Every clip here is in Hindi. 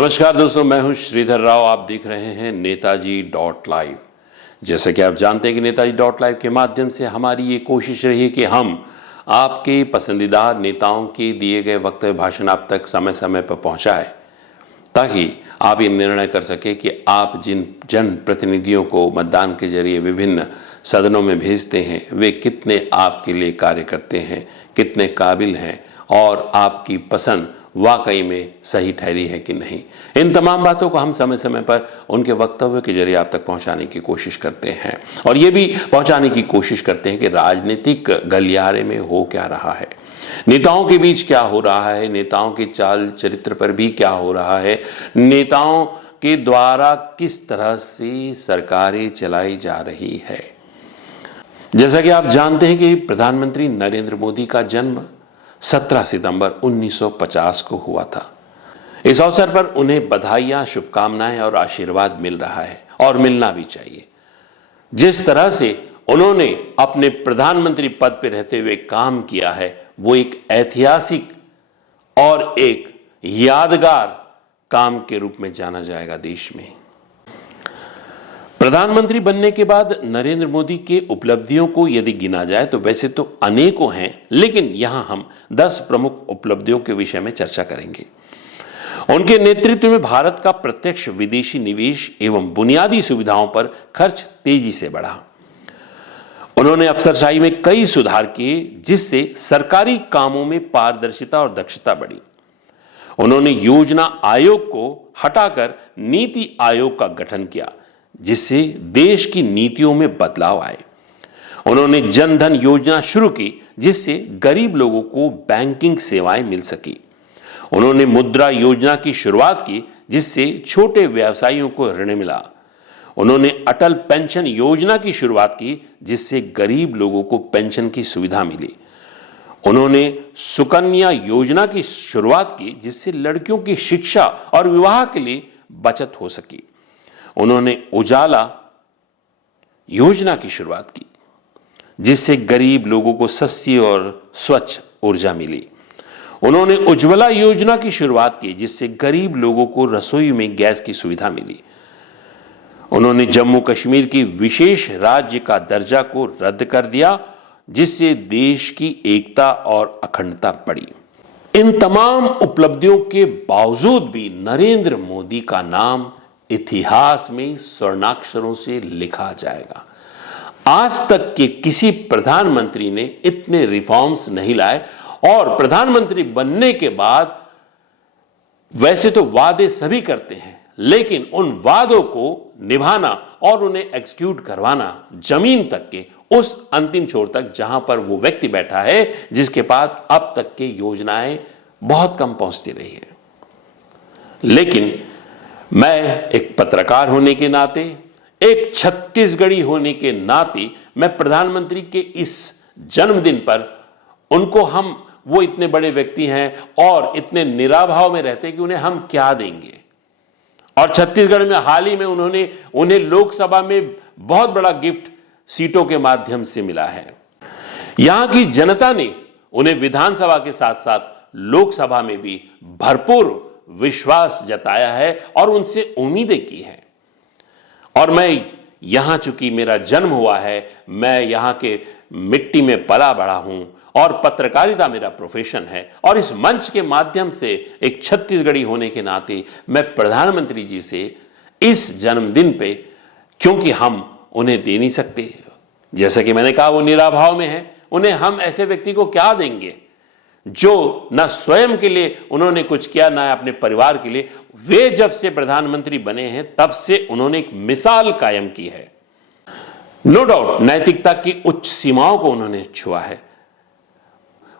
नमस्कार दोस्तों, मैं हूं श्रीधर राव। आप देख रहे हैं नेताजी डॉट लाइव। जैसा कि आप जानते हैं कि नेताजी डॉट लाइव के माध्यम से हमारी ये कोशिश रही है कि हम आपके पसंदीदा नेताओं के दिए गए वक्तव्य भाषण आप तक समय समय पर पहुंचाएं, ताकि आप ये निर्णय कर सके कि आप जिन जन प्रतिनिधियों को मतदान के जरिए विभिन्न सदनों में भेजते हैं वे कितने आपके लिए कार्य करते हैं, कितने काबिल हैं और आपकी पसंद वाकई में सही ठहरी है कि नहीं। इन तमाम बातों को हम समय समय पर उनके वक्तव्य के जरिए आप तक पहुंचाने की कोशिश करते हैं और ये भी पहुंचाने की कोशिश करते हैं कि राजनीतिक गलियारे में हो क्या रहा है, नेताओं के बीच क्या हो रहा है, नेताओं के चाल चरित्र पर भी क्या हो रहा है, नेताओं के द्वारा किस तरह से सरकारें चलाई जा रही है। जैसा कि आप जानते हैं कि प्रधानमंत्री नरेंद्र मोदी का जन्म 17 सितंबर 1950 को हुआ था। इस अवसर पर उन्हें बधाइयां, शुभकामनाएं और आशीर्वाद मिल रहा है और मिलना भी चाहिए। जिस तरह से उन्होंने अपने प्रधानमंत्री पद पर रहते हुए काम किया है वो एक ऐतिहासिक और एक यादगार काम के रूप में जाना जाएगा देश में। प्रधानमंत्री बनने के बाद नरेंद्र मोदी के उपलब्धियों को यदि गिना जाए तो वैसे तो अनेकों हैं, लेकिन यहां हम 10 प्रमुख उपलब्धियों के विषय में चर्चा करेंगे। उनके नेतृत्व में भारत का प्रत्यक्ष विदेशी निवेश एवं बुनियादी सुविधाओं पर खर्च तेजी से बढ़ा। उन्होंने अफसरशाही में कई सुधार किए जिससे सरकारी कामों में पारदर्शिता और दक्षता बढ़ी। उन्होंने योजना आयोग को हटाकर नीति आयोग का गठन किया जिससे देश की नीतियों में बदलाव आए। उन्होंने जन धन योजना शुरू की जिससे गरीब लोगों को बैंकिंग सेवाएं मिल सकी। उन्होंने मुद्रा योजना की शुरुआत की जिससे छोटे व्यवसायियों को ऋण मिला। उन्होंने अटल पेंशन योजना की शुरुआत की जिससे गरीब लोगों को पेंशन की सुविधा मिली। उन्होंने सुकन्या योजना की शुरुआत की जिससे लड़कियों की शिक्षा और विवाह के लिए बचत हो सकी। उन्होंने उजाला योजना की शुरुआत की जिससे गरीब लोगों को सस्ती और स्वच्छ ऊर्जा मिली। उन्होंने उज्ज्वला योजना की शुरुआत की जिससे गरीब लोगों को रसोई में गैस की सुविधा मिली। उन्होंने जम्मू कश्मीर की विशेष राज्य का दर्जा को रद्द कर दिया जिससे देश की एकता और अखंडता बढ़ी। इन तमाम उपलब्धियों के बावजूद भी नरेंद्र मोदी का नाम इतिहास में स्वर्णाक्षरों से लिखा जाएगा। आज तक के किसी प्रधानमंत्री ने इतने रिफॉर्म्स नहीं लाए और प्रधानमंत्री बनने के बाद वैसे तो वादे सभी करते हैं, लेकिन उन वादों को निभाना और उन्हें एग्जीक्यूट करवाना जमीन तक के उस अंतिम छोर तक जहां पर वो व्यक्ति बैठा है जिसके पास अब तक की योजनाएं बहुत कम पहुंचती रही है। लेकिन मैं एक पत्रकार होने के नाते, एक छत्तीसगढ़ी होने के नाते मैं प्रधानमंत्री के इस जन्मदिन पर उनको वो इतने बड़े व्यक्ति हैं और इतने निराभाव में रहते हैं कि उन्हें हम क्या देंगे। और छत्तीसगढ़ में हाल ही में उन्हें लोकसभा में बहुत बड़ा गिफ्ट सीटों के माध्यम से मिला है। यहां की जनता ने उन्हें विधानसभा के साथ साथ लोकसभा में भी भरपूर विश्वास जताया है और उनसे उम्मीदें की हैं। और मैं यहां, चूंकि मेरा जन्म हुआ है, मैं यहां के मिट्टी में पला बड़ा हूं और पत्रकारिता मेरा प्रोफेशन है और इस मंच के माध्यम से एक छत्तीसगढ़ी होने के नाते मैं प्रधानमंत्री जी से इस जन्मदिन पे, क्योंकि हम उन्हें दे नहीं सकते, जैसा कि मैंने कहा वो निराभाव में है, उन्हें हम ऐसे व्यक्ति को क्या देंगे जो न स्वयं के लिए उन्होंने कुछ किया न अपने परिवार के लिए। वे जब से प्रधानमंत्री बने हैं तब से उन्होंने एक मिसाल कायम की है। नो डाउट नैतिकता की उच्च सीमाओं को उन्होंने छुआ है।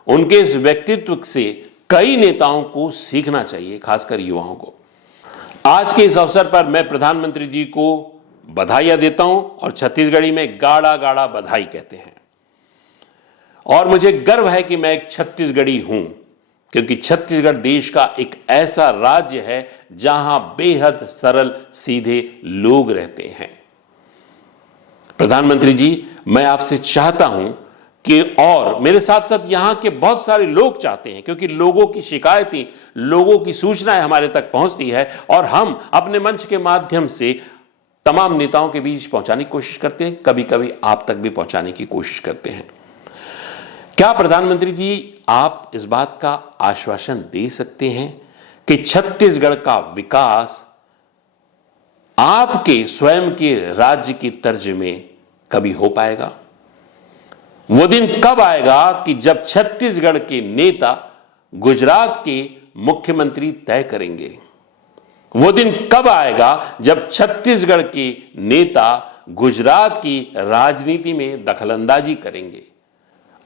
उनके इस व्यक्तित्व से कई नेताओं को सीखना चाहिए, खासकर युवाओं को। आज के इस अवसर पर मैं प्रधानमंत्री जी को बधाइयां देता हूं और छत्तीसगढ़ी में गाड़ा गाड़ा बधाई कहते हैं। और मुझे गर्व है कि मैं एक छत्तीसगढ़ी हूं, क्योंकि छत्तीसगढ़ देश का एक ऐसा राज्य है जहां बेहद सरल सीधे लोग रहते हैं। प्रधानमंत्री जी, मैं आपसे चाहता हूं कि और मेरे साथ साथ यहां के बहुत सारे लोग चाहते हैं, क्योंकि लोगों की शिकायतें, लोगों की सूचनाएं हमारे तक पहुंचती है और हम अपने मंच के माध्यम से तमाम नेताओं के बीच पहुंचाने की कोशिश करते हैं, कभी कभी आप तक भी पहुंचाने की कोशिश करते हैं। क्या प्रधानमंत्री जी आप इस बात का आश्वासन दे सकते हैं कि छत्तीसगढ़ का विकास आपके स्वयं के राज्य की तर्ज में कभी हो पाएगा? वो दिन कब आएगा कि जब छत्तीसगढ़ के नेता गुजरात के मुख्यमंत्री तय करेंगे? वो दिन कब आएगा जब छत्तीसगढ़ के नेता गुजरात की राजनीति में दखलंदाजी करेंगे?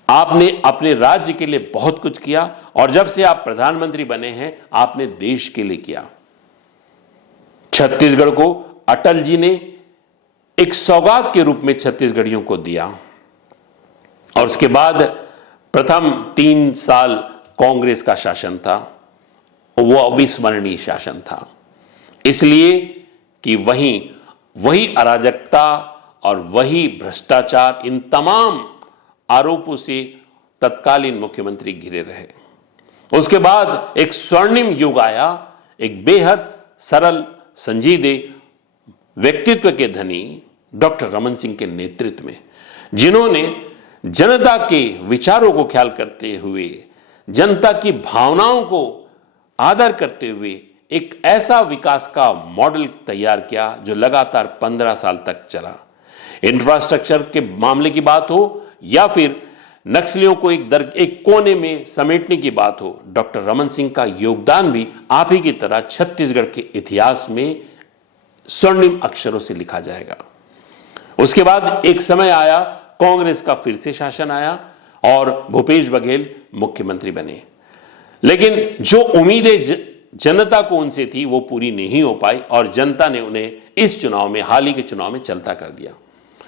आपने अपने राज्य के लिए बहुत कुछ किया और जब से आप प्रधानमंत्री बने हैं आपने देश के लिए किया। छत्तीसगढ़ को अटल जी ने एक सौगात के रूप में छत्तीसगढ़ियों को दिया और उसके बाद प्रथम 3 साल कांग्रेस का शासन था, वो अविस्मरणीय शासन था, इसलिए कि वही अराजकता और वही भ्रष्टाचार, इन तमाम आरोपों से तत्कालीन मुख्यमंत्री घिरे रहे। उसके बाद एक स्वर्णिम युग आया, एक बेहद सरल संजीदे व्यक्तित्व के धनी डॉक्टर रमन सिंह के नेतृत्व में, जिन्होंने जनता के विचारों को ख्याल करते हुए, जनता की भावनाओं को आदर करते हुए एक ऐसा विकास का मॉडल तैयार किया जो लगातार 15 साल तक चला। इंफ्रास्ट्रक्चर के मामले की बात हो या फिर नक्सलियों को एक कोने में समेटने की बात हो, डॉक्टर रमन सिंह का योगदान भी आप ही की तरह छत्तीसगढ़ के इतिहास में स्वर्णिम अक्षरों से लिखा जाएगा। उसके बाद एक समय आया, कांग्रेस का फिर से शासन आया और भूपेश बघेल मुख्यमंत्री बने, लेकिन जो उम्मीदें जनता को उनसे थी वो पूरी नहीं हो पाई और जनता ने उन्हें इस चुनाव में, हाल ही के चुनाव में चलता कर दिया।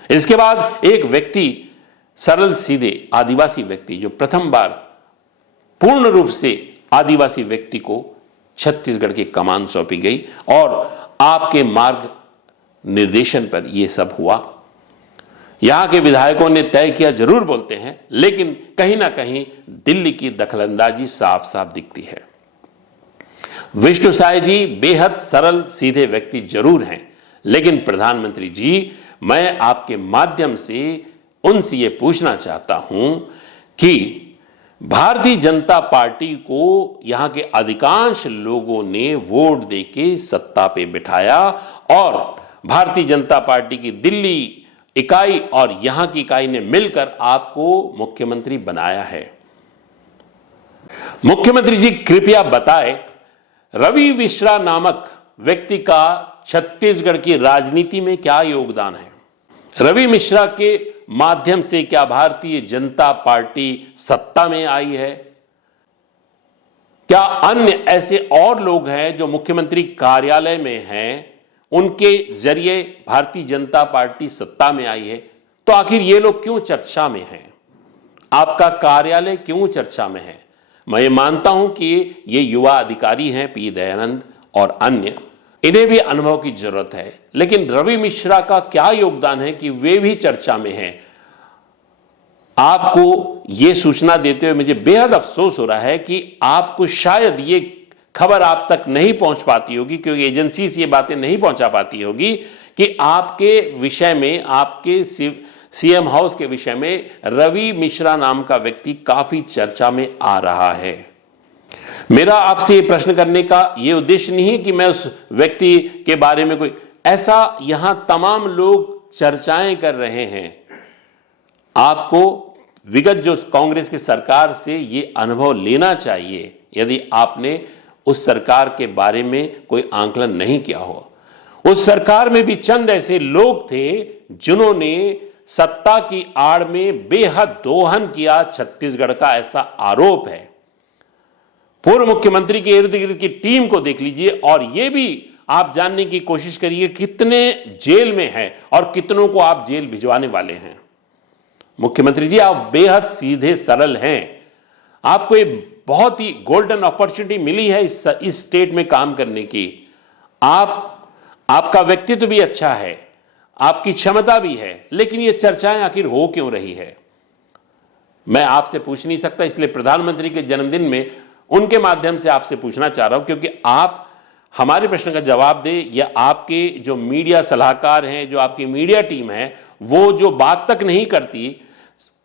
इसके बाद एक व्यक्ति, सरल सीधे आदिवासी व्यक्ति, जो प्रथम बार पूर्ण रूप से आदिवासी व्यक्ति को छत्तीसगढ़ की कमान सौंपी गई और आपके मार्ग निर्देशन पर यह सब हुआ। यहां के विधायकों ने तय किया जरूर बोलते हैं, लेकिन कहीं ना कहीं दिल्ली की दखलंदाजी साफ साफ दिखती है। विष्णु साय जी बेहद सरल सीधे व्यक्ति जरूर हैं, लेकिन प्रधानमंत्री जी मैं आपके माध्यम से उनसे यह पूछना चाहता हूं कि भारतीय जनता पार्टी को यहां के अधिकांश लोगों ने वोट देके सत्ता पे बिठाया और भारतीय जनता पार्टी की दिल्ली इकाई और यहां की इकाई ने मिलकर आपको मुख्यमंत्री बनाया है। मुख्यमंत्री जी कृपया बताएं, रवि मिश्रा नामक व्यक्ति का छत्तीसगढ़ की राजनीति में क्या योगदान है? रवि मिश्रा के माध्यम से क्या भारतीय जनता पार्टी सत्ता में आई है? क्या अन्य ऐसे और लोग हैं जो मुख्यमंत्री कार्यालय में हैं, उनके जरिए भारतीय जनता पार्टी सत्ता में आई है? तो आखिर ये लोग क्यों चर्चा में हैं? आपका कार्यालय क्यों चर्चा में है? मैं ये मानता हूं कि ये युवा अधिकारी हैं, पी दयानंद और अन्य, इन्हें भी अनुभव की जरूरत है, लेकिन रवि मिश्रा का क्या योगदान है कि वे भी चर्चा में हैं? आपको यह सूचना देते हुए मुझे बेहद अफसोस हो रहा है कि आपको शायद ये खबर आप तक नहीं पहुंच पाती होगी, क्योंकि एजेंसी से ये बातें नहीं पहुंचा पाती होगी कि आपके विषय में, आपके सीएम हाउस के विषय में रवि मिश्रा नाम का व्यक्ति काफी चर्चा में आ रहा है। मेरा आपसे ये प्रश्न करने का ये उद्देश्य नहीं है कि मैं उस व्यक्ति के बारे में कोई ऐसा, यहां तमाम लोग चर्चाएं कर रहे हैं। आपको विगत जो कांग्रेस की सरकार से ये अनुभव लेना चाहिए, यदि आपने उस सरकार के बारे में कोई आंकलन नहीं किया हो। उस सरकार में भी चंद ऐसे लोग थे जिन्होंने सत्ता की आड़ में बेहद दोहन किया छत्तीसगढ़ का, ऐसा आरोप है। पूर्व मुख्यमंत्री के इर्द गिर्द की टीम को देख लीजिए और यह भी आप जानने की कोशिश करिए कितने जेल में हैं और कितनों को आप जेल भिजवाने वाले हैं। मुख्यमंत्री जी आप बेहद सीधे सरल हैं, आपको एक बहुत ही गोल्डन अपॉर्चुनिटी मिली है इस स्टेट में काम करने की। आपका व्यक्तित्व भी अच्छा है, आपकी क्षमता भी है, लेकिन ये चर्चाएं आखिर हो क्यों रही है? मैं आपसे पूछ नहीं सकता, इसलिए प्रधानमंत्री के जन्मदिन में उनके माध्यम से आपसे पूछना चाह रहा हूं, क्योंकि आप हमारे प्रश्न का जवाब दे, या आपके जो मीडिया सलाहकार हैं, जो आपकी मीडिया टीम है, वो जो बात तक नहीं करती,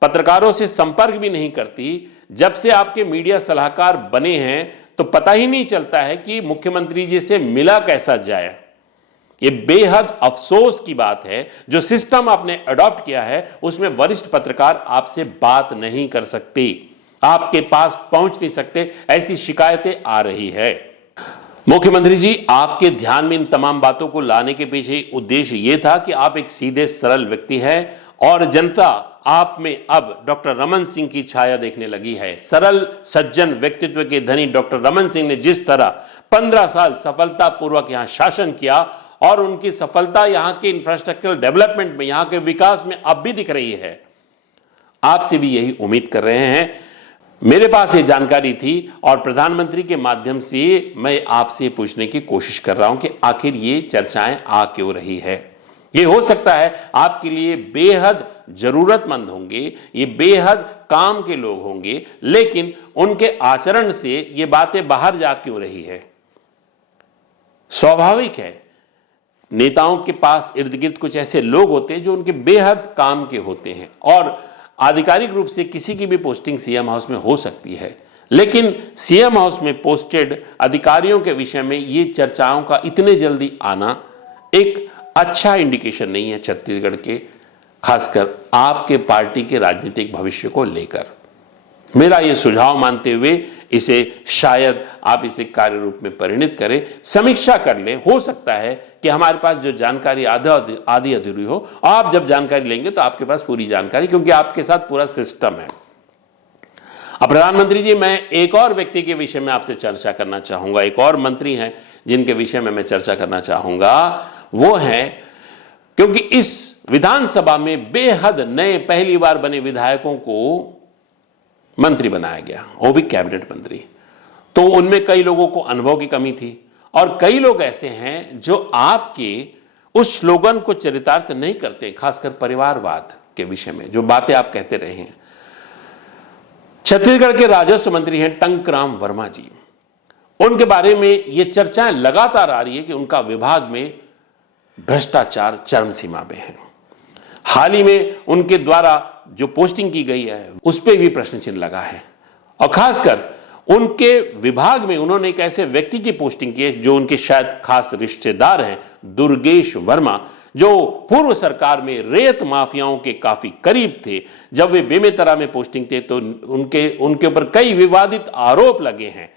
पत्रकारों से संपर्क भी नहीं करती। जब से आपके मीडिया सलाहकार बने हैं तो पता ही नहीं चलता है कि मुख्यमंत्री जी से मिला कैसा जाए। ये बेहद अफसोस की बात है। जो सिस्टम आपने अडॉप्ट किया है उसमें वरिष्ठ पत्रकार आपसे बात नहीं कर सकते, आपके पास पहुंच नहीं सकते, ऐसी शिकायतें आ रही है। मुख्यमंत्री जी, आपके ध्यान में इन तमाम बातों को लाने के पीछे उद्देश्य यह था कि आप एक सीधे सरल व्यक्ति हैं और जनता आप में अब डॉक्टर रमन सिंह की छाया देखने लगी है। सरल सज्जन व्यक्तित्व के धनी डॉक्टर रमन सिंह ने जिस तरह 15 साल सफलतापूर्वक यहां शासन किया और उनकी सफलता यहां के इंफ्रास्ट्रक्चरल डेवलपमेंट में, यहां के विकास में अब भी दिख रही है, आपसे भी यही उम्मीद कर रहे हैं। मेरे पास ये जानकारी थी और प्रधानमंत्री के माध्यम से मैं आपसे पूछने की कोशिश कर रहा हूं कि आखिर ये चर्चाएं आ क्यों रही है। ये हो सकता है आपके लिए बेहद जरूरतमंद होंगे, ये बेहद काम के लोग होंगे, लेकिन उनके आचरण से ये बातें बाहर जा क्यों रही है। स्वाभाविक है, नेताओं के पास इर्द गिर्द कुछ ऐसे लोग होते हैं जो उनके बेहद काम के होते हैं और आधिकारिक रूप से किसी की भी पोस्टिंग सीएम हाउस में हो सकती है, लेकिन सीएम हाउस में पोस्टेड अधिकारियों के विषय में ये चर्चाओं का इतने जल्दी आना एक अच्छा इंडिकेशन नहीं है छत्तीसगढ़ के, खासकर आपके पार्टी के राजनीतिक भविष्य को लेकर। मेरा यह सुझाव मानते हुए इसे शायद आप इसे कार्य रूप में परिणित करें, समीक्षा कर लें। हो सकता है कि हमारे पास जो जानकारी आधी अधूरी हो, आप जब जानकारी लेंगे तो आपके पास पूरी जानकारी, क्योंकि आपके साथ पूरा सिस्टम है। अब प्रधानमंत्री जी, मैं एक और व्यक्ति के विषय में आपसे चर्चा करना चाहूंगा, एक और मंत्री हैं जिनके विषय में मैं चर्चा करना चाहूंगा। वो है, क्योंकि इस विधानसभा में बेहद नए पहली बार बने विधायकों को मंत्री बनाया गया, वो भी कैबिनेट मंत्री। तो उनमें कई लोगों को अनुभव की कमी थी और कई लोग ऐसे हैं जो आपके उस स्लोगन को चरितार्थ नहीं करते, खासकर परिवारवाद के विषय में जो बातें आप कहते रहे हैं। छत्तीसगढ़ के राजस्व मंत्री हैं टंकराम वर्मा जी। उनके बारे में ये चर्चाएं लगातार आ रही है कि उनका विभाग में भ्रष्टाचार चरम सीमा पे है। हाल ही में उनके द्वारा जो पोस्टिंग की गई है उस पर भी प्रश्न चिन्ह लगा है और खासकर उनके विभाग में उन्होंने एक ऐसे व्यक्ति की पोस्टिंग की है जो उनके शायद खास रिश्तेदार हैं, दुर्गेश वर्मा, जो पूर्व सरकार में रेत माफियाओं के काफी करीब थे। जब वे बेमेतरा में पोस्टिंग थे तो उनके ऊपर कई विवादित आरोप लगे हैं।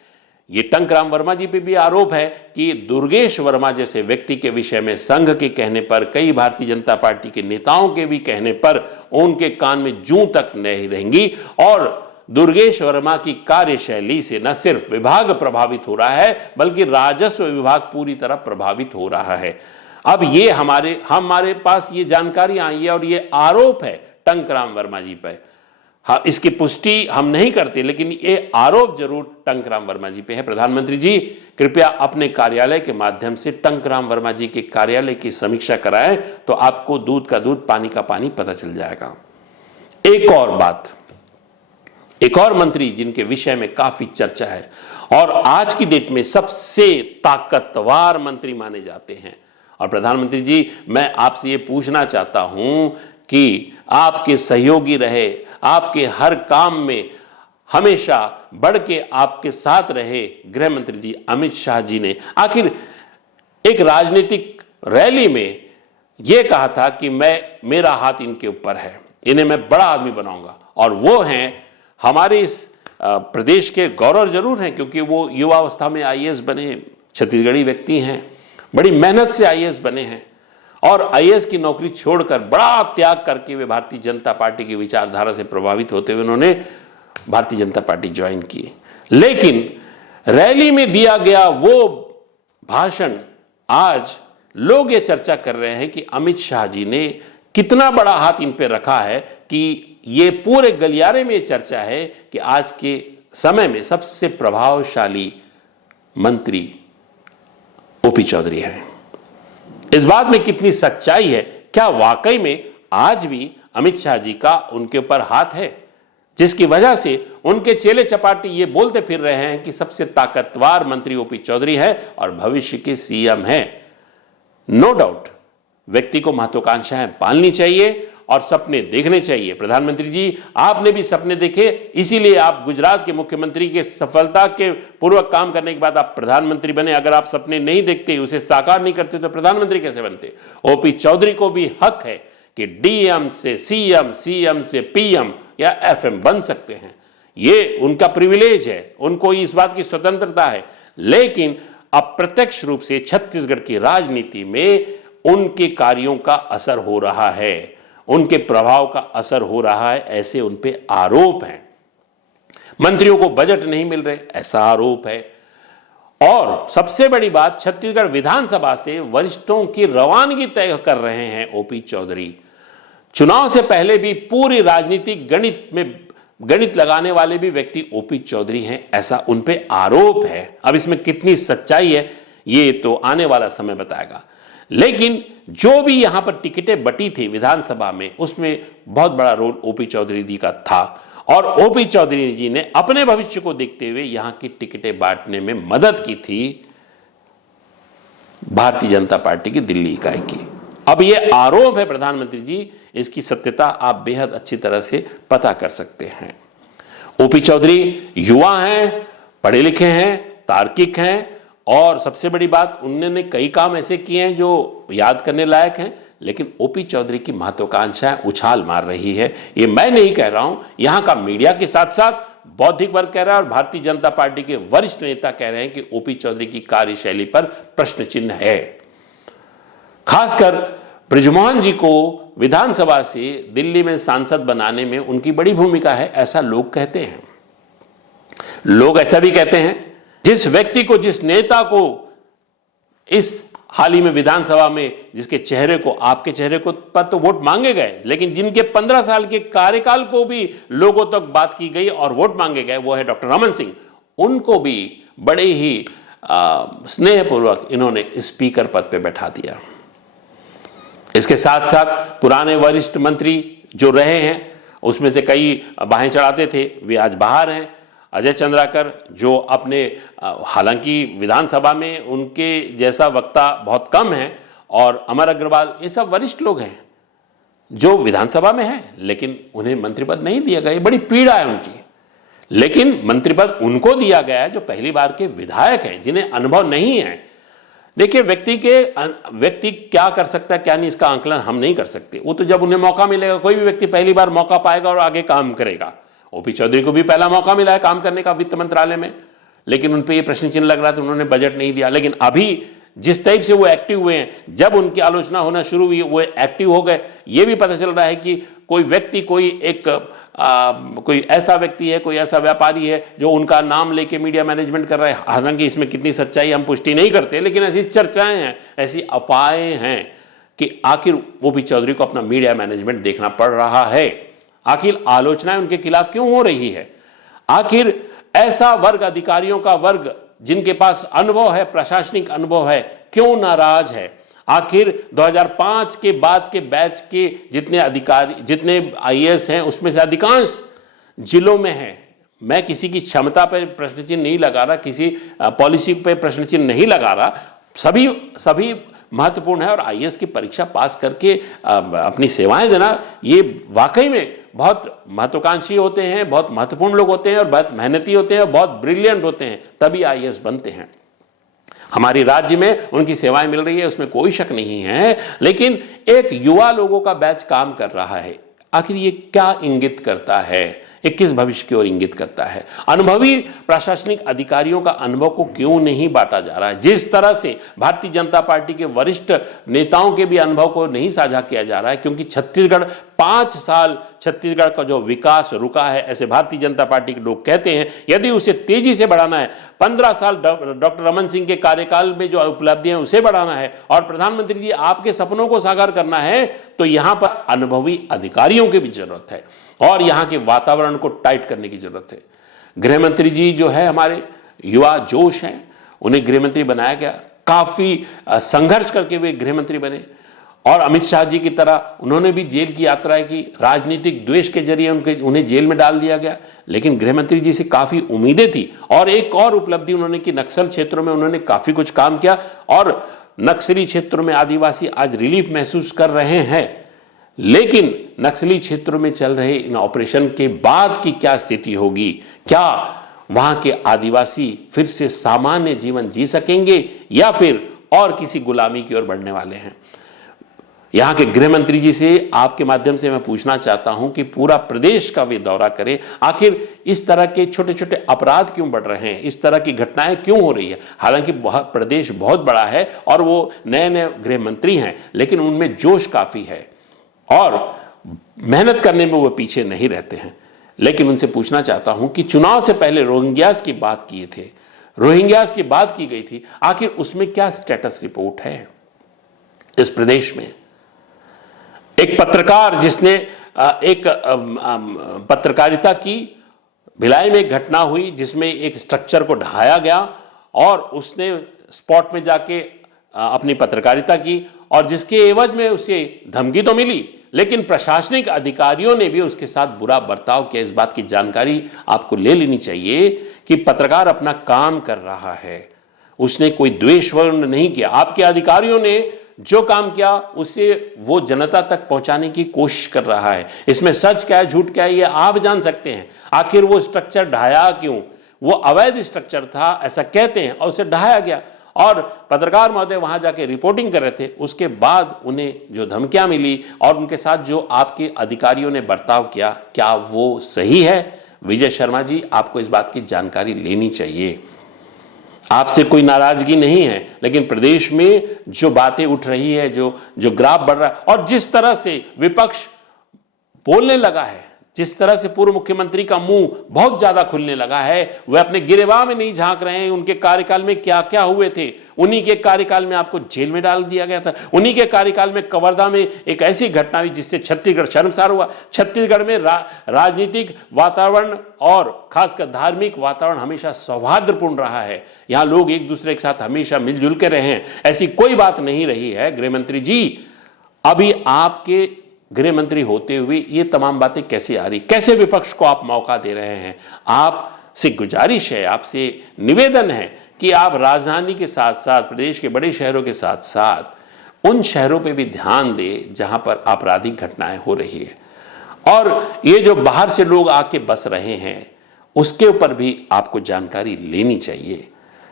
ये टंकराम वर्मा जी पे भी आरोप है कि दुर्गेश वर्मा जैसे व्यक्ति के विषय में संघ के कहने पर, कई भारतीय जनता पार्टी के नेताओं के भी कहने पर उनके कान में जूं तक नहीं रहेंगी और दुर्गेश वर्मा की कार्यशैली से न सिर्फ विभाग प्रभावित हो रहा है बल्कि राजस्व विभाग पूरी तरह प्रभावित हो रहा है। अब ये हमारे पास ये जानकारी आई है और ये आरोप है टंकराम वर्मा जी पर। हाँ, इसकी पुष्टि हम नहीं करते, लेकिन ये आरोप जरूर टंकराम वर्मा जी पे है। प्रधानमंत्री जी, कृपया अपने कार्यालय के माध्यम से टंकराम वर्मा जी के कार्यालय की समीक्षा कराएं तो आपको दूध का दूध पानी का पानी पता चल जाएगा। एक और बात, एक और मंत्री जिनके विषय में काफी चर्चा है और आज की डेट में सबसे ताकतवर मंत्री माने जाते हैं, और प्रधानमंत्री जी मैं आपसे ये पूछना चाहता हूं कि आपके सहयोगी रहे, आपके हर काम में हमेशा बढ़ के आपके साथ रहे गृह मंत्री जी अमित शाह जी ने आखिर एक राजनीतिक रैली में यह कहा था कि मेरा हाथ इनके ऊपर है, इन्हें मैं बड़ा आदमी बनाऊंगा। और वो हैं हमारे इस प्रदेश के गौरव जरूर हैं, क्योंकि वो युवावस्था में आईएएस बने छत्तीसगढ़ी व्यक्ति हैं, बड़ी मेहनत से आईएएस बने हैं और आईएएस की नौकरी छोड़कर बड़ा त्याग करके वे भारतीय जनता पार्टी की विचारधारा से प्रभावित होते हुए उन्होंने भारतीय जनता पार्टी ज्वाइन की। लेकिन रैली में दिया गया वो भाषण, आज लोग ये चर्चा कर रहे हैं कि अमित शाह जी ने कितना बड़ा हाथ इन पे रखा है कि ये पूरे गलियारे में चर्चा है कि आज के समय में सबसे प्रभावशाली मंत्री ओपी चौधरी हैं। इस बात में कितनी सच्चाई है? क्या वाकई में आज भी अमित शाह जी का उनके ऊपर हाथ है? जिसकी वजह से उनके चेले चपाटी ये बोलते फिर रहे हैं कि सबसे ताकतवर मंत्री ओपी चौधरी है और भविष्य के सीएम हैं। नो डाउट व्यक्ति को महत्वाकांक्षाएं पालनी चाहिए और सपने देखने चाहिए। प्रधानमंत्री जी, आपने भी सपने देखे, इसीलिए आप गुजरात के मुख्यमंत्री के सफलता के पूर्वक काम करने के बाद आप प्रधानमंत्री बने। अगर आप सपने नहीं देखते, उसे साकार नहीं करते, तो प्रधानमंत्री कैसे बनते? ओपी चौधरी को भी हक है कि डीएम से सीएम, सीएम से पीएम या एफएम बन सकते हैं। ये उनका प्रिविलेज है, उनको इस बात की स्वतंत्रता है। लेकिन अप्रत्यक्ष रूप से छत्तीसगढ़ की राजनीति में उनके कार्यों का असर हो रहा है, उनके प्रभाव का असर हो रहा है, ऐसे उन पे आरोप हैं। मंत्रियों को बजट नहीं मिल रहे, ऐसा आरोप है। और सबसे बड़ी बात, छत्तीसगढ़ विधानसभा से वरिष्ठों की रवानगी तय कर रहे हैं ओपी चौधरी। चुनाव से पहले भी पूरी राजनीतिक गणित में गणित लगाने वाले भी व्यक्ति ओपी चौधरी हैं, ऐसा उन पे आरोप है। अब इसमें कितनी सच्चाई है ये तो आने वाला समय बताएगा। लेकिन जो भी यहां पर टिकटें बटी थी विधानसभा में, उसमें बहुत बड़ा रोल ओपी चौधरी जी का था और ओपी चौधरी जी ने अपने भविष्य को देखते हुए यहां की टिकटें बांटने में मदद की थी भारतीय जनता पार्टी की दिल्ली इकाई की। अब यह आरोप है प्रधानमंत्री जी, इसकी सत्यता आप बेहद अच्छी तरह से पता कर सकते हैं। ओपी चौधरी युवा हैं, पढ़े लिखे हैं, तार्किक हैं और सबसे बड़ी बात, उन्होंने कई काम ऐसे किए हैं जो याद करने लायक हैं। लेकिन ओपी चौधरी की महत्वाकांक्षाएं उछाल मार रही है। ये मैं नहीं कह रहा हूं, यहां का मीडिया के साथ साथ बौद्धिक वर्ग कह रहा है और भारतीय जनता पार्टी के वरिष्ठ नेता कह रहे हैं कि ओपी चौधरी की कार्यशैली पर प्रश्न चिन्ह है। खासकर बृजमोहन जी को विधानसभा से दिल्ली में सांसद बनाने में उनकी बड़ी भूमिका है, ऐसा लोग कहते हैं। लोग ऐसा भी कहते हैं, जिस व्यक्ति को, जिस नेता को इस हाल ही में विधानसभा में जिसके चेहरे को, आपके चेहरे को पर तो वोट मांगे गए, लेकिन जिनके 15 साल के कार्यकाल को भी लोगों तक बात की गई और वोट मांगे गए, वो है डॉक्टर रमन सिंह। उनको भी बड़े ही स्नेहपूर्वक इन्होंने स्पीकर पद पे बैठा दिया। इसके साथ साथ पुराने वरिष्ठ मंत्री जो रहे हैं, उसमें से कई बाहें चढ़ाते थे, वे आज बाहर हैं। अजय चंद्राकर जो अपने, हालांकि विधानसभा में उनके जैसा वक्ता बहुत कम है, और अमर अग्रवाल, ये सब वरिष्ठ लोग हैं जो विधानसभा में हैं, लेकिन उन्हें मंत्री पद नहीं दिया गया। ये बड़ी पीड़ा है उनकी। लेकिन मंत्री पद उनको दिया गया है जो पहली बार के विधायक हैं, जिन्हें अनुभव नहीं है। देखिए, व्यक्ति क्या कर सकता है क्या नहीं, इसका आंकलन हम नहीं कर सकते। वो तो जब उन्हें मौका मिलेगा, कोई भी व्यक्ति पहली बार मौका पाएगा और आगे काम करेगा। ओपी चौधरी को भी पहला मौका मिला है काम करने का वित्त मंत्रालय में, लेकिन उन पे ये प्रश्न चिन्ह लग रहा था, उन्होंने बजट नहीं दिया। लेकिन अभी जिस टाइप से वो एक्टिव हुए हैं, जब उनकी आलोचना होना शुरू हुई वो एक्टिव हो गए। ये भी पता चल रहा है कि कोई व्यक्ति, कोई ऐसा व्यक्ति है, कोई ऐसा व्यापारी है जो उनका नाम लेके मीडिया मैनेजमेंट कर रहा है। हालांकि इसमें कितनी सच्चाई हम पुष्टि नहीं करते, लेकिन ऐसी चर्चाएं हैं, ऐसी अफवाहें हैं कि आखिर ओपी चौधरी को अपना मीडिया मैनेजमेंट देखना पड़ रहा है। आखिर आलोचनाएं उनके खिलाफ क्यों हो रही है? आखिर ऐसा वर्ग, अधिकारियों का वर्ग जिनके पास अनुभव है, प्रशासनिक अनुभव है, क्यों नाराज है? आखिर 2005 के बाद के बैच के जितने अधिकारी, जितने आईएएस हैं, उसमें से अधिकांश जिलों में हैं। मैं किसी की क्षमता पर प्रश्न चिन्ह नहीं लगा रहा, किसी पॉलिसी पर प्रश्न चिन्ह नहीं लगा रहा, सभी महत्वपूर्ण है। और आईएएस की परीक्षा पास करके अपनी सेवाएं देना, ये वाकई में बहुत महत्वाकांक्षी होते हैं, बहुत महत्वपूर्ण लोग होते हैं और बहुत मेहनती होते हैं और बहुत ब्रिलियंट होते हैं, तभी आईएएस बनते हैं। हमारी राज्य में उनकी सेवाएं मिल रही है, उसमें कोई शक नहीं है। लेकिन एक युवा लोगों का बैच काम कर रहा है, आखिर ये क्या इंगित करता है? ये किस भविष्य की ओर इंगित करता है? अनुभवी प्रशासनिक अधिकारियों का अनुभव को क्यों नहीं बांटा जा रहा है? जिस तरह से भारतीय जनता पार्टी के वरिष्ठ नेताओं के भी अनुभव को नहीं साझा किया जा रहा है, क्योंकि छत्तीसगढ़ 5 साल छत्तीसगढ़ का जो विकास रुका है, ऐसे भारतीय जनता पार्टी के लोग कहते हैं। यदि उसे तेजी से बढ़ाना है, 15 साल डॉक्टर रमन सिंह के कार्यकाल में जो उपलब्धियां उसे बढ़ाना है और प्रधानमंत्री जी आपके सपनों को साकार करना है, तो यहां पर अनुभवी अधिकारियों की भी जरूरत है और यहां के वातावरण को टाइट करने की जरूरत है। गृह मंत्री जी जो है हमारे युवा जोश हैं, उन्हें गृह मंत्री बनाया गया, काफी संघर्ष करके वे गृह मंत्री बने और अमित शाह जी की तरह उन्होंने भी जेल की यात्रा की, राजनीतिक द्वेष के जरिए उन्हें जेल में डाल दिया गया। लेकिन गृह मंत्री जी से काफी उम्मीदें थी। और एक और उपलब्धि उन्होंने की, नक्सल क्षेत्रों में उन्होंने काफी कुछ काम किया और नक्सली क्षेत्रों में आदिवासी आज रिलीफ महसूस कर रहे हैं। लेकिन नक्सली क्षेत्रों में चल रहे इन ऑपरेशन के बाद की क्या स्थिति होगी, क्या वहां के आदिवासी फिर से सामान्य जीवन जी सकेंगे या फिर और किसी गुलामी की ओर बढ़ने वाले हैं। यहां के गृह मंत्री जी से आपके माध्यम से मैं पूछना चाहता हूं कि पूरा प्रदेश का वे दौरा करें, आखिर इस तरह के छोटे छोटे अपराध क्यों बढ़ रहे हैं, इस तरह की घटनाएं क्यों हो रही है। हालांकि प्रदेश बहुत बड़ा है और वो नए नए गृह मंत्री हैं, लेकिन उनमें जोश काफी है और मेहनत करने में वो पीछे नहीं रहते हैं। लेकिन उनसे पूछना चाहता हूं कि चुनाव से पहले रोहिंग्यास की बात किए थे, रोहिंग्यास की बात की गई थी, आखिर उसमें क्या स्टेटस रिपोर्ट है इस प्रदेश में। एक पत्रकार जिसने एक पत्रकारिता की, भिलाई में एक घटना हुई जिसमें एक स्ट्रक्चर को ढहाया गया और उसने स्पॉट में जाके अपनी पत्रकारिता की और जिसके एवज में उसे धमकी तो मिली, लेकिन प्रशासनिक अधिकारियों ने भी उसके साथ बुरा बर्ताव किया। इस बात की जानकारी आपको ले लेनी चाहिए कि पत्रकार अपना काम कर रहा है, उसने कोई द्वेषवर्ण नहीं किया। आपके अधिकारियों ने जो काम किया उसे वो जनता तक पहुंचाने की कोशिश कर रहा है। इसमें सच क्या है झूठ क्या है ये आप जान सकते हैं। आखिर वो स्ट्रक्चर ढाया क्यों, वो अवैध स्ट्रक्चर था ऐसा कहते हैं और उसे ढाया गया और पत्रकार महोदय वहां जाके रिपोर्टिंग कर रहे थे। उसके बाद उन्हें जो धमकियां मिली और उनके साथ जो आपके अधिकारियों ने बर्ताव किया, क्या वो सही है? विजय शर्मा जी, आपको इस बात की जानकारी लेनी चाहिए। आपसे कोई नाराजगी नहीं है, लेकिन प्रदेश में जो बातें उठ रही है, जो ग्राफ बढ़ रहा है और जिस तरह से विपक्ष बोलने लगा है, जिस तरह से पूर्व मुख्यमंत्री का मुंह बहुत ज्यादा खुलने लगा है, वह अपने गिरेबां में नहीं झांक रहे हैं। उनके कार्यकाल में क्या क्या हुए थे, उन्हीं के कार्यकाल में आपको जेल में डाल दिया गया था। उन्हीं के कार्यकाल में कवर्धा में एक ऐसी घटना हुई जिससे छत्तीसगढ़ शर्मसार हुआ। छत्तीसगढ़ में राजनीतिक वातावरण और खासकर धार्मिक वातावरण हमेशा सौहार्दपूर्ण रहा है। यहां लोग एक दूसरे के साथ हमेशा मिलजुल के रहे हैं, ऐसी कोई बात नहीं रही है। गृह मंत्री जी, अभी आपके गृह मंत्री होते हुए ये तमाम बातें कैसे आ रही, कैसे विपक्ष को आप मौका दे रहे हैं? आपसे गुजारिश है, आपसे निवेदन है कि आप राजधानी के साथ साथ प्रदेश के बड़े शहरों के साथ साथ उन शहरों पे भी ध्यान दें जहां पर आपराधिक घटनाएं हो रही है और ये जो बाहर से लोग आके बस रहे हैं उसके ऊपर भी आपको जानकारी लेनी चाहिए।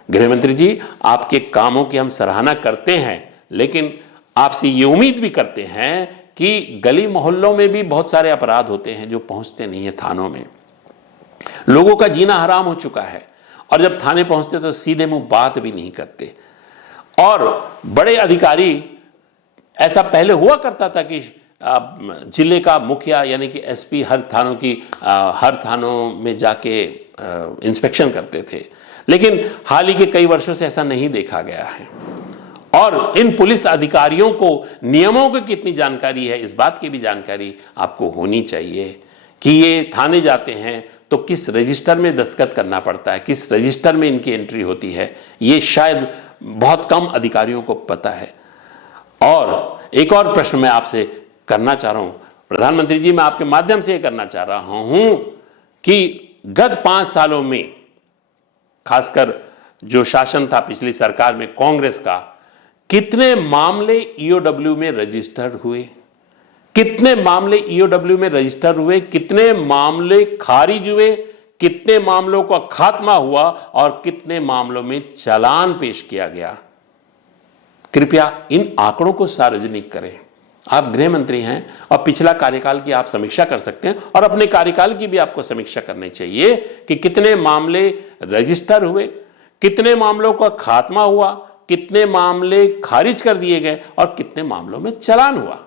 गृह मंत्री जी, आपके कामों की हम सराहना करते हैं, लेकिन आपसे ये उम्मीद भी करते हैं कि गली मोहल्लों में भी बहुत सारे अपराध होते हैं जो पहुंचते नहीं है थानों में। लोगों का जीना हराम हो चुका है और जब थाने पहुंचते तो सीधे मुंह बात भी नहीं करते। और बड़े अधिकारी, ऐसा पहले हुआ करता था कि जिले का मुखिया यानी कि एसपी हर थानों में जाके इंस्पेक्शन करते थे, लेकिन हाल ही के कई वर्षों से ऐसा नहीं देखा गया है। और इन पुलिस अधिकारियों को नियमों की कितनी जानकारी है, इस बात की भी जानकारी आपको होनी चाहिए कि ये थाने जाते हैं तो किस रजिस्टर में दस्तखत करना पड़ता है, किस रजिस्टर में इनकी एंट्री होती है, ये शायद बहुत कम अधिकारियों को पता है। और एक और प्रश्न मैं आपसे करना चाह रहा हूं प्रधानमंत्री जी, मैं आपके माध्यम से करना चाह रहा हूं कि गत 5 सालों में खासकर जो शासन था पिछली सरकार में कांग्रेस का, कितने मामले ईओडब्ल्यू में रजिस्टर्ड हुए, कितने मामले ईओडब्ल्यू में रजिस्टर हुए, कितने मामले खारिज हुए, कितने मामलों का खात्मा हुआ और कितने मामलों में चालान पेश किया गया। कृपया इन आंकड़ों को सार्वजनिक करें। आप गृह मंत्री हैं और पिछला कार्यकाल की आप समीक्षा कर सकते हैं और अपने कार्यकाल की भी आपको समीक्षा करनी चाहिए कि कितने मामले रजिस्टर हुए, कितने मामलों का खात्मा हुआ, कितने मामले खारिज कर दिए गए और कितने मामलों में चालान हुआ।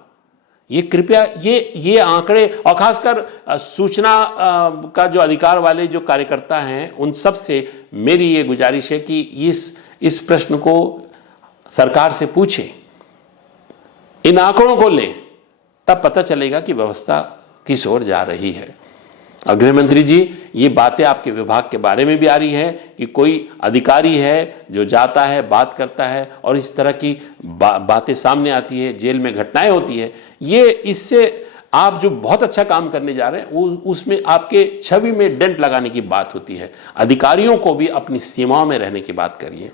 ये कृपया ये आंकड़े, और खासकर सूचना का जो अधिकार वाले जो कार्यकर्ता हैं उन सब से मेरी ये गुजारिश है कि इस प्रश्न को सरकार से पूछें, इन आंकड़ों को लें, तब पता चलेगा कि व्यवस्था किस ओर जा रही है। गृह मंत्री जी, ये बातें आपके विभाग के बारे में भी आ रही है कि कोई अधिकारी है जो जाता है, बात करता है और इस तरह की बातें सामने आती है, जेल में घटनाएं होती है। ये इससे आप जो बहुत अच्छा काम करने जा रहे हैं उसमें आपके छवि में डेंट लगाने की बात होती है। अधिकारियों को भी अपनी सीमाओं में रहने की बात करिए।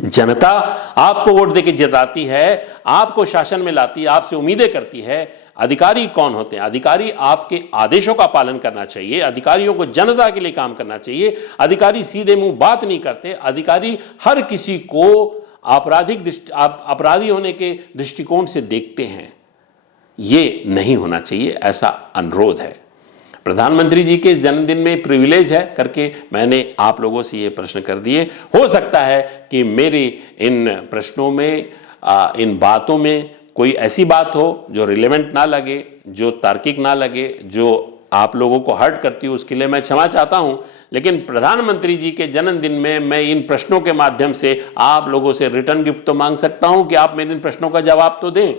जनता आपको वोट देके जिताती है, आपको शासन में लाती है, आपसे उम्मीदें करती है। अधिकारी कौन होते हैं? अधिकारी आपके आदेशों का पालन करना चाहिए। अधिकारियों को जनता के लिए काम करना चाहिए। अधिकारी सीधे मुंह बात नहीं करते। अधिकारी हर किसी को अपराधी होने के दृष्टिकोण से देखते हैं। ये नहीं होना चाहिए, ऐसा अनुरोध है। प्रधानमंत्री जी के जन्मदिन में प्रिविलेज है करके मैंने आप लोगों से ये प्रश्न कर दिए। हो सकता है कि मेरी इन प्रश्नों में, इन बातों में कोई ऐसी बात हो जो रिलेवेंट ना लगे, जो तार्किक ना लगे, जो आप लोगों को हर्ट करती हो, उसके लिए मैं क्षमा चाहता हूं। लेकिन प्रधानमंत्री जी के जन्मदिन में मैं इन प्रश्नों के माध्यम से आप लोगों से रिटर्न गिफ्ट तो मांग सकता हूं कि आप मेरे इन प्रश्नों का जवाब तो दें।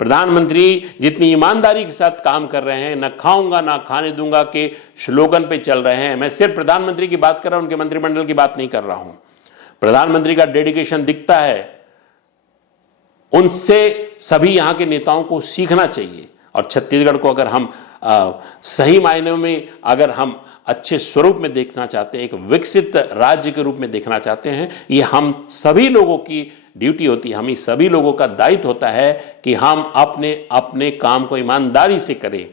प्रधानमंत्री जितनी ईमानदारी के साथ काम कर रहे हैं, न खाऊंगा ना खाने दूंगा के स्लोगन पे चल रहे हैं। मैं सिर्फ प्रधानमंत्री की बात कर रहा हूं, उनके मंत्रिमंडल की बात नहीं कर रहा हूं। प्रधानमंत्री का डेडिकेशन दिखता है, उनसे सभी यहां के नेताओं को सीखना चाहिए। और छत्तीसगढ़ को अगर हम सही मायने में, अगर हम अच्छे स्वरूप में देखना चाहते हैं, एक विकसित राज्य के रूप में देखना चाहते हैं, ये हम सभी लोगों की ड्यूटी होती है। हम ही सभी लोगों का दायित्व होता है कि हम अपने अपने काम को ईमानदारी से करें,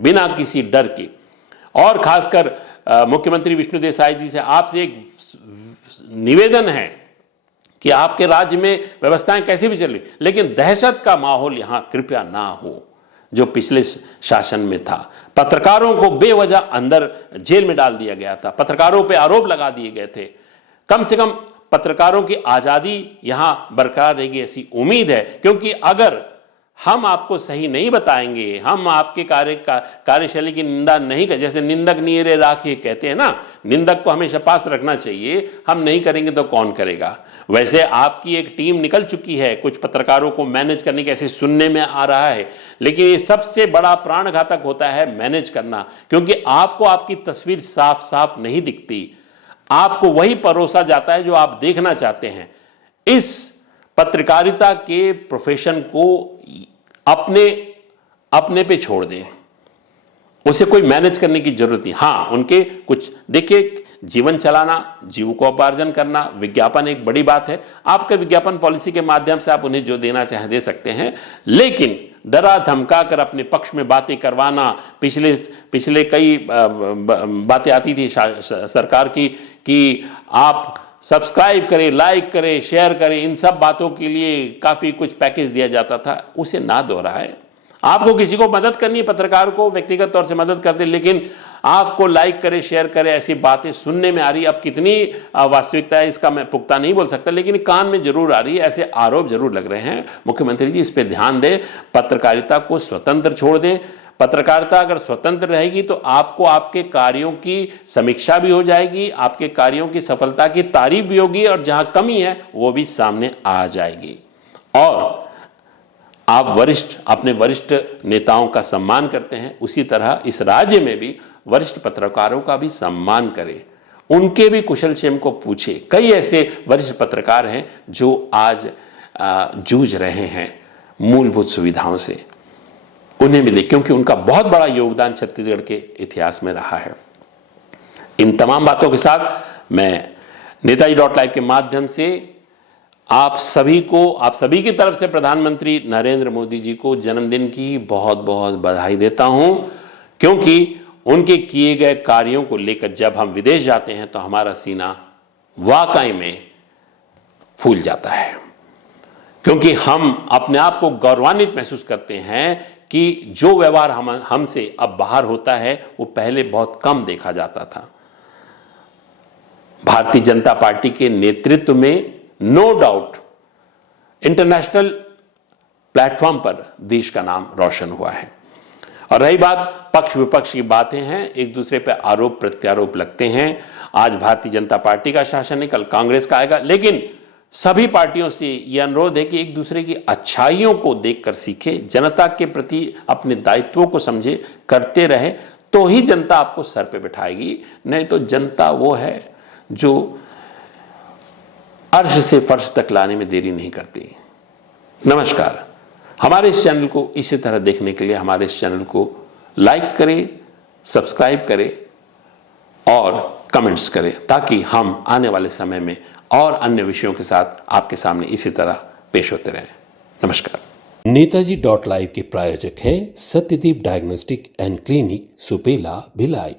बिना किसी डर के। और खासकर मुख्यमंत्री विष्णु देसाई जी से आपसे एक निवेदन है कि आपके राज्य में व्यवस्थाएं कैसे भी चल रही, लेकिन दहशत का माहौल यहां कृपया ना हो जो पिछले शासन में था। पत्रकारों को बेवजह अंदर जेल में डाल दिया गया था, पत्रकारों पे आरोप लगा दिए गए थे। कम से कम पत्रकारों की आजादी यहां बरकरार रहेगी, ऐसी उम्मीद है। क्योंकि अगर हम आपको सही नहीं बताएंगे, हम आपके कार्यशैली की निंदा नहीं कर, जैसे निंदक नीरे राखी कहते हैं ना, निंदक को हमेशा पास रखना चाहिए। हम नहीं करेंगे तो कौन करेगा? वैसे आपकी एक टीम निकल चुकी है, कुछ पत्रकारों को मैनेज करने के ऐसे सुनने में आ रहा है, लेकिन ये सबसे बड़ा प्राणघातक होता है मैनेज करना, क्योंकि आपको आपकी तस्वीर साफ साफ नहीं दिखती। आपको वही परोसा जाता है जो आप देखना चाहते हैं। इस पत्रकारिता के प्रोफेशन को अपने पे छोड़ दें, उसे कोई मैनेज करने की जरूरत नहीं। हाँ, उनके कुछ देखिए, जीवन चलाना, जीविकोपार्जन करना, विज्ञापन एक बड़ी बात है। आपके विज्ञापन पॉलिसी के माध्यम से आप उन्हें जो देना चाहें दे सकते हैं, लेकिन डरा धमका कर अपने पक्ष में बातें करवाना, पिछले कई बातें आती थी सरकार की कि आप सब्सक्राइब करें, लाइक करें, शेयर करें, इन सब बातों के लिए काफी कुछ पैकेज दिया जाता था, उसे ना दोहराएं। आपको किसी को मदद करनी है, पत्रकार को व्यक्तिगत तौर से मदद कर दे, लेकिन आपको लाइक करे, शेयर करे, ऐसी बातें सुनने में आ रही। अब कितनी वास्तविकता है इसका मैं पुख्ता नहीं बोल सकता, लेकिन कान में जरूर आ रही है, ऐसे आरोप जरूर लग रहे हैं। मुख्यमंत्री जी इस पर ध्यान दें, पत्रकारिता को स्वतंत्र छोड़ दें। पत्रकारिता अगर स्वतंत्र रहेगी तो आपको आपके कार्यों की समीक्षा भी हो जाएगी, आपके कार्यों की सफलता की तारीफ भी होगी, और जहां कमी है वो भी सामने आ जाएगी। और आप अपने वरिष्ठ नेताओं का सम्मान करते हैं, उसी तरह इस राज्य में भी वरिष्ठ पत्रकारों का भी सम्मान करें, उनके भी कुशल क्षेम को पूछे। कई ऐसे वरिष्ठ पत्रकार हैं जो आज जूझ रहे हैं मूलभूत सुविधाओं से, उन्हें मिले, क्योंकि उनका बहुत बड़ा योगदान छत्तीसगढ़ के इतिहास में रहा है। इन तमाम बातों के साथ मैं नेताजी.live के माध्यम से आप सभी की तरफ से प्रधानमंत्री नरेंद्र मोदी जी को जन्मदिन की बहुत बहुत बधाई देता हूं, क्योंकि उनके किए गए कार्यों को लेकर जब हम विदेश जाते हैं तो हमारा सीना वाकई में फूल जाता है, क्योंकि हम अपने आप को गौरवान्वित महसूस करते हैं कि जो व्यवहार हमसे अब बाहर होता है वो पहले बहुत कम देखा जाता था। भारतीय जनता पार्टी के नेतृत्व में नो डाउट इंटरनेशनल प्लेटफॉर्म पर देश का नाम रोशन हुआ है। और रही बात पक्ष विपक्ष की बातें हैं, एक दूसरे पर आरोप प्रत्यारोप लगते हैं। आज भारतीय जनता पार्टी का शासन है, कल कांग्रेस का आएगा, लेकिन सभी पार्टियों से यह अनुरोध है कि एक दूसरे की अच्छाइयों को देखकर सीखे, जनता के प्रति अपने दायित्वों को समझे, करते रहे, तो ही जनता आपको सर पे बिठाएगी, नहीं तो जनता वो है जो अर्श से फर्श तक लाने में देरी नहीं करती। नमस्कार। हमारे इस चैनल को इसी तरह देखने के लिए हमारे इस चैनल को लाइक करें, सब्सक्राइब करें और कमेंट्स करें, ताकि हम आने वाले समय में और अन्य विषयों के साथ आपके सामने इसी तरह पेश होते रहें। नमस्कार। नेताजी.live के प्रायोजक हैं Satyadeep diagnostic and clinic, Supela, Bhilai.